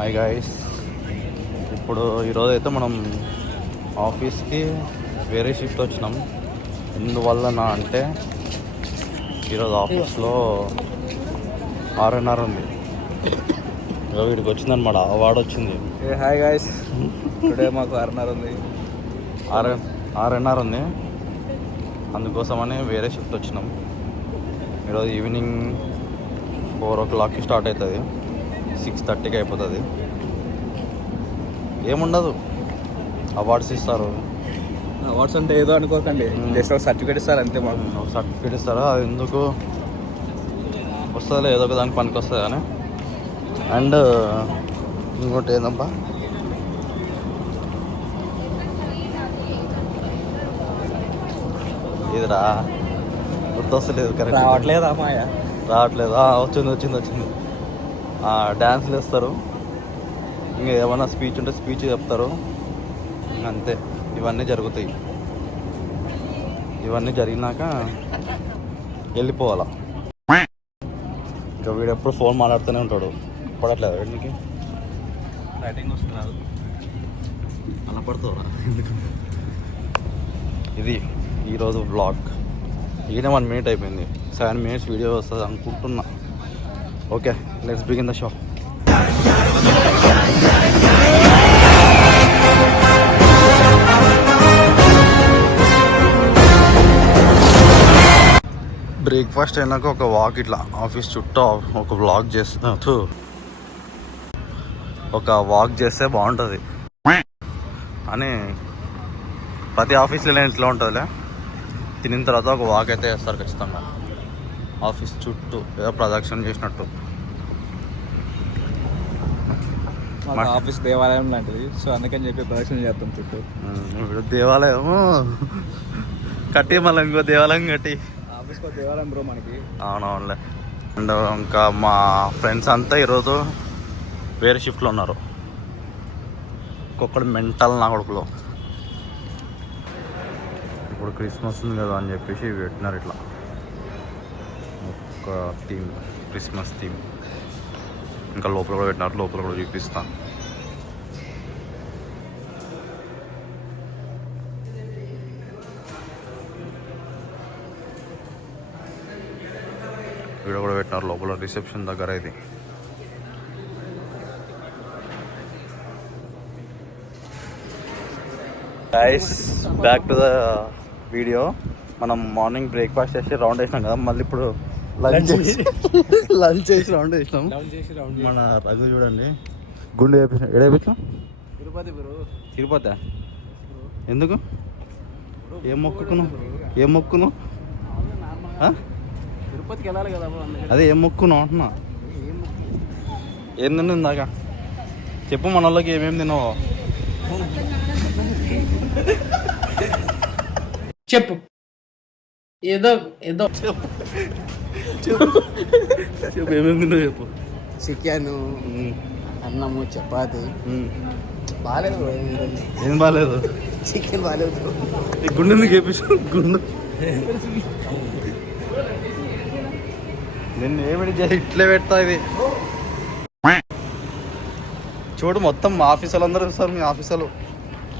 Hi guys, ఇప్పుడు ఈరోజు అయితే మనం ఆఫీస్కి వేరే షిఫ్ట్ వచ్చినాం. ఎందువల్లనా అంటే ఈరోజు ఆఫీస్లో R&R ఉంది. వీడికి వచ్చిందనమాట, అవార్డు వచ్చింది. హాయ్ గాయస్, టుడే మాకు R&R ఉంది. R&R ఉంది, అందుకోసమని వేరే షిఫ్ట్ వచ్చినాం. ఈరోజు ఈవినింగ్ 4 o'clockకి స్టార్ట్ అవుతుంది, 6:30కి అయిపోతుంది. ఏముండదు, అవార్డ్స్ ఇస్తారు. అవార్డ్స్ అంటే ఏదో అనుకోకండి, జస్ట్ ఒక సర్టిఫికేట్ ఇస్తారు అంతే. మాకు ఒక సర్టిఫికేట్ ఇస్తారు, అది ఎందుకు వస్తుందిలే, ఏదో ఒక దానికి పనికి వస్తుంది కానీ. అండ్ ఇంకోటి ఏందబ్బా, ఇదిరా గుర్తొస్తలేదు, కరెక్ట్ రావట్లేదా మాయా? రావట్లేదు. వచ్చింది. డ్యాన్స్లు వేస్తారు, ఇంకా ఏమైనా స్పీచ్ ఉంటే స్పీచ్ చెప్తారు, అంతే. ఇవన్నీ జరుగుతాయి. ఇవన్నీ జరిగినాక వెళ్ళిపోవాలా. ఇంకా వీడు ఎప్పుడు ఫోన్ మాట్లాడుతూనే ఉంటాడు, పడట్లేదు వీడికి. రైటింగ్ వస్తున్నారు అలా పడుతావురా. ఇది ఈరోజు వ్లాగ్. ఈయన 1 minute అయిపోయింది, 7 minutes వీడియో వస్తుంది అనుకుంటున్నా. Okay, let's begin the show. Breakfast అయినాక ఒక వాక్, ఇట్లా ఆఫీస్ చుట్టూ ఒక వ్లాగ్ చేస్తూ ఒక వాక్ చేస్తే బాగుంటుంది అని ప్రతి ఆఫీస్లో ఇట్లా ఉంటుందిలే. తినిన తర్వాత ఒక వాక్ అయితే వేస్తారు ఖచ్చితంగా, ఆఫీస్ చుట్టూ ఏదో ప్రదక్షిణ చేసినట్టు. ఆఫీస్ దేవాలయం లాంటిది, సో అందుకని చెప్పి ప్రదక్షిణ చేస్తాం చుట్టూ. ఇప్పుడు దేవాలయం కట్టి మళ్ళీ ఇంకో దేవాలయం కట్టి ఆఫీస్కి దేవాలయం బ్రో మనకి. అవునవునులే. అండ్ ఇంకా మా ఫ్రెండ్స్ అంతా ఈరోజు వేరే షిఫ్ట్లో ఉన్నారు. ఒక్కొక్కడు మెంటల్ నా కొడుకులో. ఇప్పుడు క్రిస్మస్ ఉంది కదా అని చెప్పేసి పెట్టినారు ఇట్లా ఒక థీమ్, క్రిస్మస్ థీమ్. ఇంకా లోపల కూడా పెట్టినారు, లోపల కూడా చూపిస్తా. వీడియో కూడా పెట్టినారు లోపల రిసెప్షన్ దగ్గర. ఇది guys, back to the video. మనం మార్నింగ్ బ్రేక్ఫాస్ట్ చేసి రౌండ్ వేసినాం కదా, మళ్ళీ ఇప్పుడు లంచ్ చేసి రౌండ్ వేసినాం. మన రఘు చూడండి, గుండె వేపించాం. ఎడ వేపించాం? తిరుపతి. ఎందుకు? ఏం మొక్కును తిరుపతికి వెళ్ళాలి కదా. అదే ఏం మొక్కున్నావు అంటున్నా. ఏం తిన్నా ఇందాక చెప్పు, మన వాళ్ళకి ఏమేమి తిన్నావో చెప్పు. ఏదో చెప్పు ఏమేమి తిన్నావు చెప్పు. చికెన్, అన్నము, చపాతి. బాగాలేదు. ఏం బాగాలేదు? చికెన్ బాగాలేదు. ఈ గుండె ఎందుకు వేపించు? గుండె నేను ఏమిటి ఇట్లే పెడతా. ఇది చూడు, మొత్తం ఆఫీస్ వాళ్ళందరూ చూస్తారు. మీ ఆఫీస్ వాళ్ళు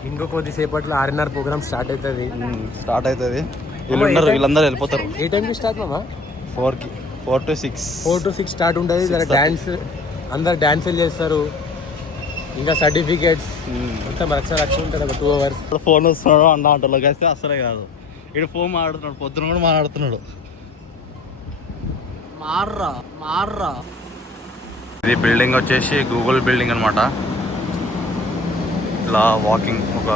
ఇంకో కొద్దిసేపట్లో R&R ప్రోగ్రామ్ స్టార్ట్ అవుతుంది. వీళ్ళందరూ వెళ్ళిపోతారు. ఏ టైంకి స్టార్ట్ మామా? 4 to 6 స్టార్ట్ ఉంటుంది. డాన్స్, అందరు డాన్సులు చేస్తారు. ఇంకా సర్టిఫికేట్స్ మొత్తం రక్ష ఉంటుంది. ఒక 2 hours. ఫోన్ వస్తున్నాడు అంటలో కలిస్తే అసలే కాదు. ఇక్కడ ఫోన్ మాట్లాడుతున్నాడు, పొద్దున కూడా మాట్లాడుతున్నాడు. మార్రా. ఇది బిల్డింగ్ వచ్చేసి గూగుల్ బిల్డింగ్ అనమాట. ఇలా వాకింగ్ ఒక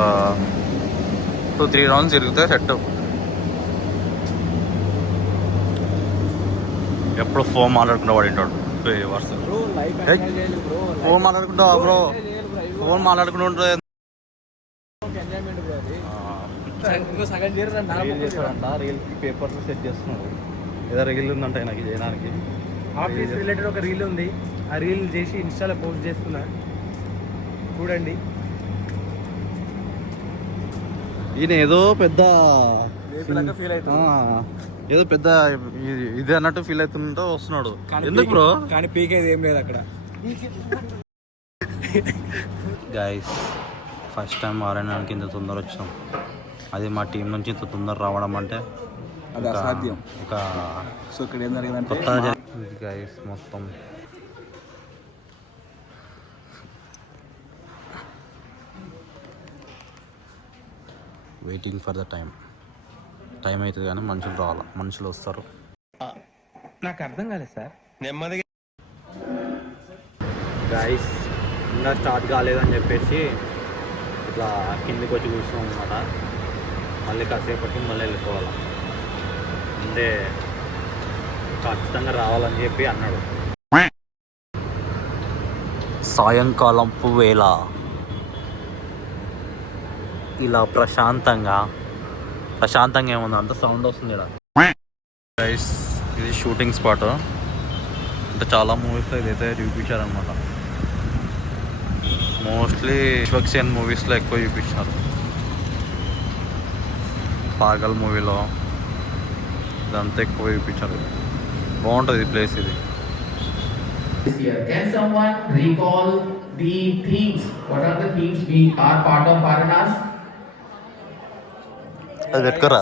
2-3 rounds తిరిగితే సెట్. ఎప్పుడు ఫోన్ మాట్లాడుకుంటా వాడింటాడు. ఫోన్ మాట్లాడుకుంటావా బ్రో? ఫోన్ మాట్లాడుకుంటూ ఉంటుంది. రీల్కి పేపర్స్ సెట్ చేస్తున్నాడు. ఏదో రీల్ ఉందంట నాకు చేయడానికి. ఆఫీస్ రిలేటెడ్ ఒక రీల్ ఉంది, ఆ రీల్ చేసి ఇన్స్టాలో పోస్ట్ చేస్తున్నా, చూడండి. ఈయన ఏదో పెద్ద ఫీల్ అవుతుంది. ఏదో పెద్ద ఇది అన్నట్టు ఫీల్ అవుతుంటో వస్తున్నాడు. ఎందుకు బ్రో? కానీ పీకేది ఏం లేదు అక్కడ. గైస్ ఫస్ట్ టైం ఆరణ్యానికి ఇంత తొందర వచ్చాం. అది మా టీం నుంచి ఇంత తొందర రావడం అంటే అది అసాధ్యం. ఒక సో ఇక్కడ ఏం జరిగిందంటే కొత్త జరిగింది గైస్. మొత్తం వెయిటింగ్ ఫర్ ద టైం అవుతుంది కానీ మనుషులు రావాలి, మనుషులు వస్తారు. నాకు అర్థం కాలేదు సార్. నెమ్మదిగా గైస్ ఇంకా స్టార్ట్ కాలేదని చెప్పేసి ఇట్లా కిందికి వచ్చి కూర్చున్నాం అనమాట. మళ్ళీ కాసేపటికి మళ్ళీ వెళ్ళిపోవాలి అంటే ఖచ్చితంగా రావాలని చెప్పి అన్నాడు. సాయంకాలం వేళ ఇలా ప్రశాంతంగా ఏముంది, అంత సౌండ్ వస్తుంది ఇక్కడ. గైస్ ఇది షూటింగ్ స్పాట్. అంటే చాలా మూవీస్లో ఇదైతే చూపించారనమాట. మోస్ట్లీ విశ్వక్సేన్ మూవీస్లో ఎక్కువ చూపించారు. పాగల్ మూవీలో ఇదంతా ఎక్కువ చూపించారు. బాగుంటుంది ప్లేస్ ఇది. This year. Can someone recall the themes? What are the themes we are part of Varanas? అది పెట్టుకోరా.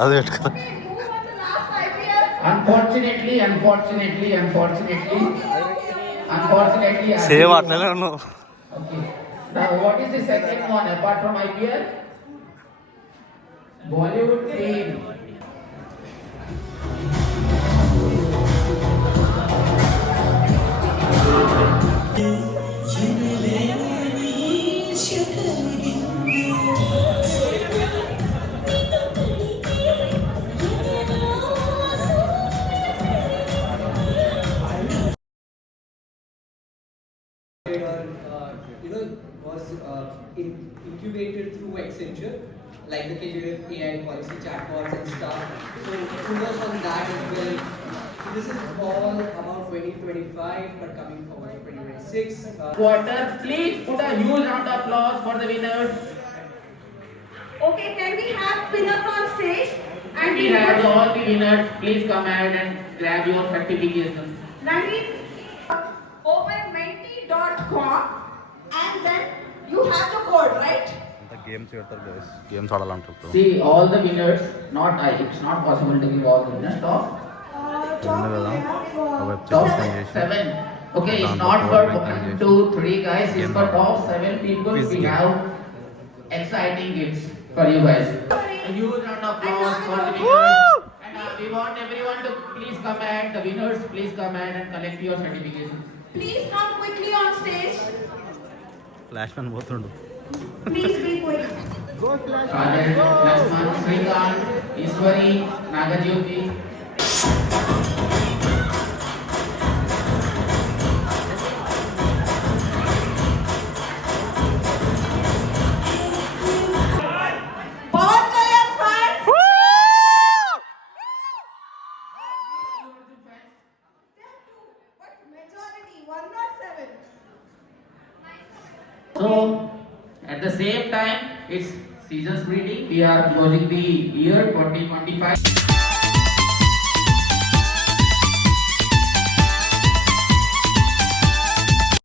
Unfortunately, సేమ్ అట్లనే ఉన్నావు. Okay. Now, what is the second one apart from IPL? Bollywood theme. Incubated through Accenture, like the KJF AI policy chatbots and stuff. So kudos on that as well. So this is all about 2025, but coming forward 2026. Quarter, please put a huge round of applause for the winners. Okay, can we have winners on stage? And we have all the winners. Please come ahead and grab your certifications. Naveen, openmenti.com and then you have the code, right? Games పెడతారు guys, games ఆడాలంటారు. See all the winners. It's not possible to give all the winners. Top top 7. Okay, it's not for 1, 2, 3 guys. It's for top 7 people. We have exciting gifts for you guys. A huge round of applause for the winners. And we want everyone to please come and the winners please come and collect your certifications. Please come quickly on stage. Flash man పోతుండు. Please be quick. Rajan, Lakshman, Srikant, Iswari, Nagajyoti. Pawan Kalyan fans. What majority? 107. So, at the same time, it's season's greeting. We are closing the year 2025.